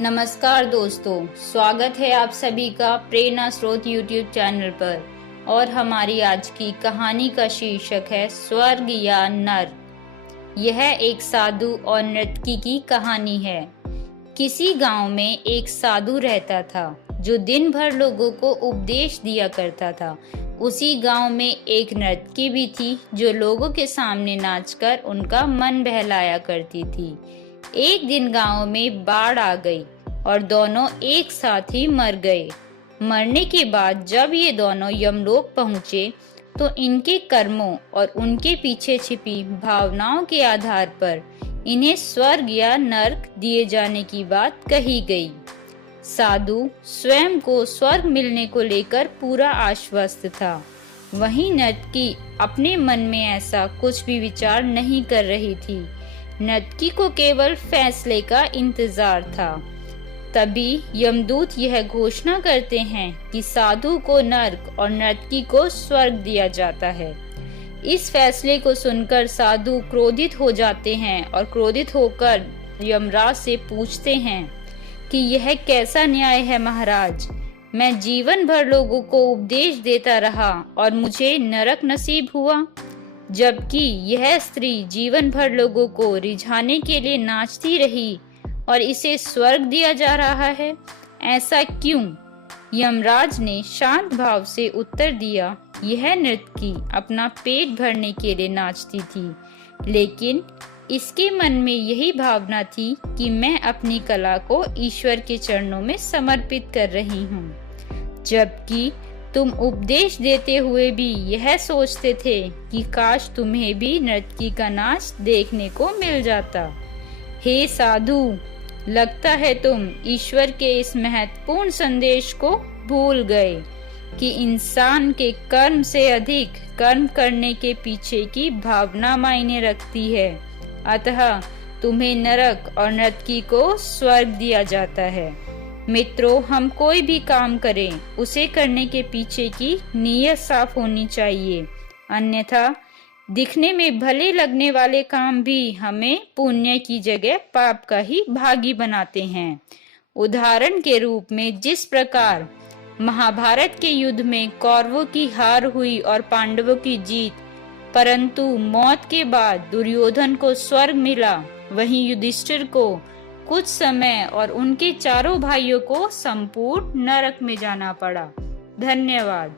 नमस्कार दोस्तों, स्वागत है आप सभी का प्रेरणा स्रोत यूट्यूब चैनल पर। और हमारी आज की कहानी का शीर्षक है स्वर्ग या नर। यह एक साधु और नर्तकी की कहानी है। किसी गांव में एक साधु रहता था जो दिन भर लोगों को उपदेश दिया करता था। उसी गांव में एक नर्तकी भी थी जो लोगों के सामने नाचकर उनका मन बहलाया करती थी। एक दिन गांव में बाढ़ आ गई और दोनों एक साथ ही मर गए। मरने के बाद जब ये दोनों यमलोक पहुंचे तो इनके कर्मों और उनके पीछे छिपी भावनाओं के आधार पर इन्हें स्वर्ग या नरक दिए जाने की बात कही गई। साधु स्वयं को स्वर्ग मिलने को लेकर पूरा आश्वस्त था। वहीं नर्तकी अपने मन में ऐसा कुछ भी विचार नहीं कर रही थी। नर्तकी को केवल फैसले का इंतजार था। तभी यमदूत यह घोषणा करते हैं कि साधु को नरक और नर्तकी को स्वर्ग दिया जाता है। इस फैसले को सुनकर साधु क्रोधित हो जाते हैं और क्रोधित होकर यमराज से पूछते हैं कि यह कैसा न्याय है महाराज। मैं जीवन भर लोगों को उपदेश देता रहा और मुझे नरक नसीब हुआ, जबकि यह स्त्री जीवन भर लोगों को रिझाने के लिए नाचती रही और इसे स्वर्ग दिया जा रहा है। ऐसा क्यों? यमराज ने शांत भाव से उत्तर दिया, यह नर्तकी अपना पेट भरने के लिए नाचती थी, लेकिन इसके मन में यही भावना थी कि मैं अपनी कला को ईश्वर के चरणों में समर्पित कर रही हूँ, जबकि तुम उपदेश देते हुए भी यह सोचते थे कि काश तुम्हें भी नर्तकी का नाच देखने को मिल जाता। हे साधु, लगता है तुम ईश्वर के इस महत्वपूर्ण संदेश को भूल गए कि इंसान के कर्म से अधिक कर्म करने के पीछे की भावना मायने रखती है। अतः तुम्हें नरक और नर्तकी को स्वर्ग दिया जाता है। मित्रों, हम कोई भी काम करें उसे करने के पीछे की नीयत साफ होनी चाहिए, अन्यथा दिखने में भले लगने वाले काम भी हमें पुण्य की जगह पाप का ही भागी बनाते हैं। उदाहरण के रूप में जिस प्रकार महाभारत के युद्ध में कौरवों की हार हुई और पांडवों की जीत, परंतु मौत के बाद दुर्योधन को स्वर्ग मिला, वहीं युधिष्ठिर को कुछ समय और उनके चारों भाइयों को संपूर्ण नरक में जाना पड़ा। धन्यवाद।